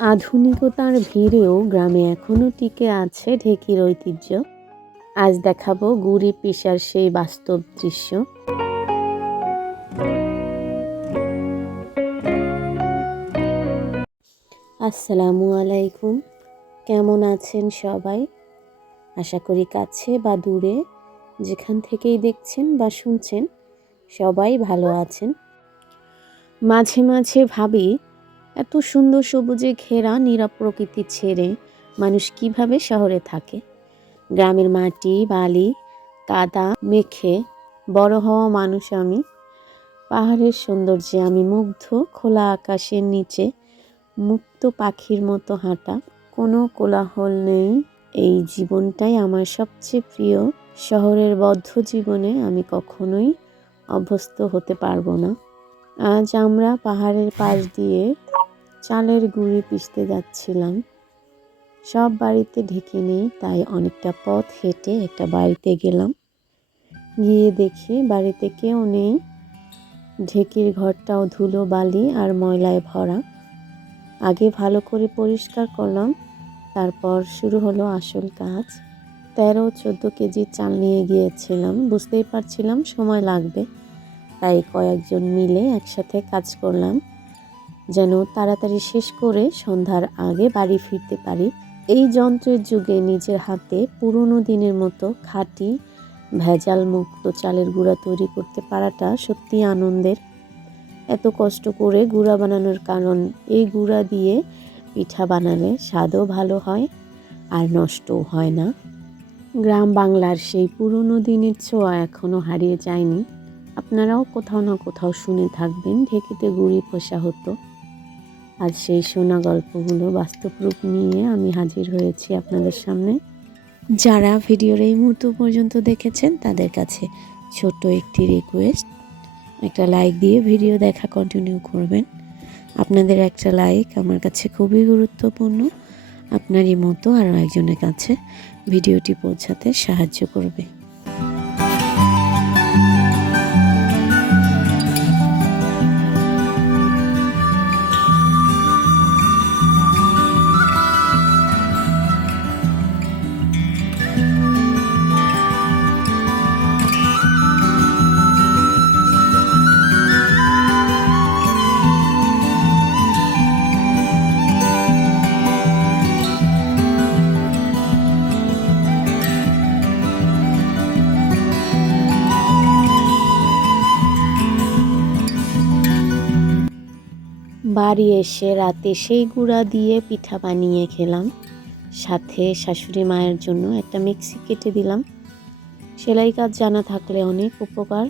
আধুনিকতার ভিড়েও গ্রামে এখনো টিকে আছে ঢেকির ঐতিহ্য। আজ দেখাবো গুড়ি পিসার সেই বাস্তব দৃশ্য। আসসালামু আলাইকুম, কেমন আছেন সবাই? আশা করি কাছে বা দূরে যেখান থেকেই দেখছেন বা শুনছেন সবাই ভালো আছেন। মাঝে মাঝে ভাবি, এত সুন্দর সবুজে ঘেরা নীরব প্রকৃতি ছেড়ে মানুষ কিভাবে শহরে থাকে। গ্রামের মাটি, বালি, কাদা মেখে বড় হওয়া মানুষ আমি। পাহাড়ের সৌন্দর্যে আমি মুগ্ধ, খোলা আকাশের নিচে মুক্ত পাখির মতো হাঁটা। কোনো কোলাহল নেই, এই জীবনটাই আমার সবচেয়ে প্রিয়। শহরের বদ্ধ জীবনে আমি কখনোই অভ্যস্ত হতে পারবো না। আজ আমরা পাহাড়ের পাশ দিয়ে চালের গুঁড়ি পিষতে যাচ্ছিলাম। সব বাড়িতে ঢেকে নেই, তাই অনেকটা পথ হেঁটে একটা বাড়িতে গেলাম। গিয়ে দেখি বাড়িতে কেউ নেই। ঢেকির ঘরটাও ধুলো, বালি আর ময়লায় ভরা। আগে ভালো করে পরিষ্কার করলাম, তারপর শুরু হলো আসল কাজ। 13-14 কেজি চাল নিয়ে গিয়েছিলাম। বুঝতেই পারছিলাম সময় লাগবে, তাই কয়েকজন মিলে একসাথে কাজ করলাম যেন তাড়াতাড়ি শেষ করে সন্ধ্যার আগে বাড়ি ফিরতে পারি। এই যন্ত্রের যুগে নিজের হাতে পুরনো দিনের মতো খাঁটি ভেজাল মুক্ত চালের গুঁড়া তৈরি করতে পারাটা সত্যি আনন্দের। এত কষ্ট করে গুঁড়া বানানোর কারণ এই গুঁড়া দিয়ে পিঠা বানালে স্বাদও ভালো হয় আর নষ্টও হয় না। গ্রাম বাংলার সেই পুরনো দিনের ছোঁয়া এখনো হারিয়ে যায়নি। আপনারাও কোথাও না কোথাও শুনে থাকবেন ঢেকিতে গুঁড়ি পোষা হতো। আজ সেই শোনা গল্পগুলো বাস্তব রূপ নিয়ে আমি হাজির হয়েছি আপনাদের সামনে। যারা ভিডিওর এই মুহূর্ত পর্যন্ত দেখেছেন তাদের কাছে ছোট একটি রিকোয়েস্ট, একটা লাইক দিয়ে ভিডিও দেখা কন্টিনিউ করবেন। আপনাদের একটা লাইক আমার কাছে খুবই গুরুত্বপূর্ণ। আপনারই মতো আরও একজনের কাছে ভিডিওটি পৌঁছাতে সাহায্য করবে। বাড়ি এসে রাতে সেই গুঁড়া দিয়ে পিঠা বানিয়ে খেলাম। সাথে শাশুড়ি মায়ের জন্য একটা মিক্সি কেটে দিলাম। সেলাই কাজ জানা থাকলে অনেক উপকার।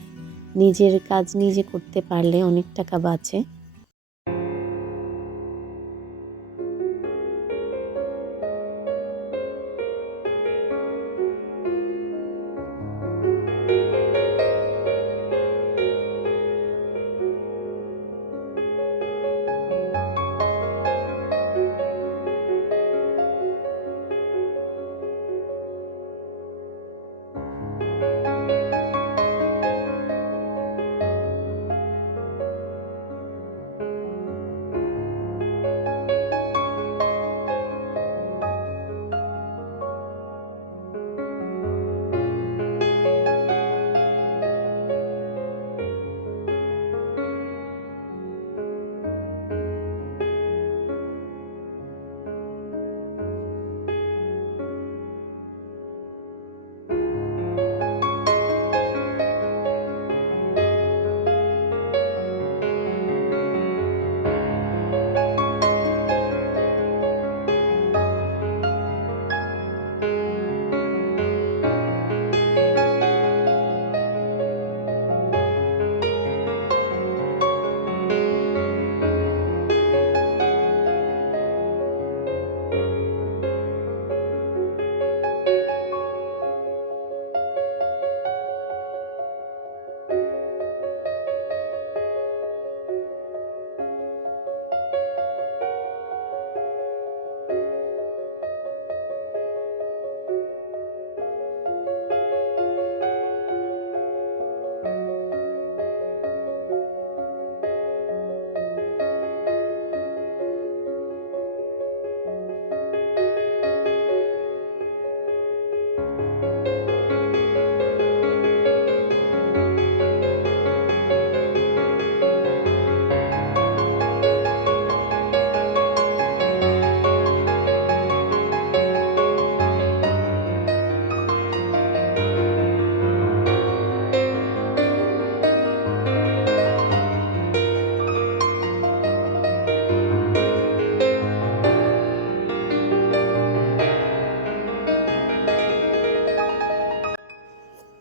নিজের কাজ নিজে করতে পারলে অনেক টাকা বাঁচে।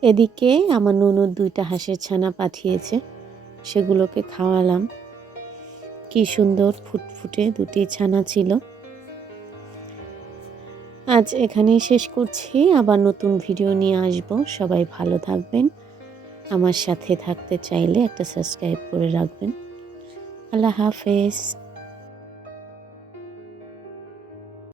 এদিকে আমার ননদ 2টা হাঁসের ছানা পাঠিয়েছে, সেগুলোকে খাওয়ালাম। কি সুন্দর ফুটফুটে 2টি ছানা ছিল। আজ এখানেই শেষ করছি, আবার নতুন ভিডিও নিয়ে আসব। সবাই ভালো থাকবেন। আমার সাথে থাকতে চাইলে একটা সাবস্ক্রাইব করে রাখবেন। আল্লাহ হাফেজ।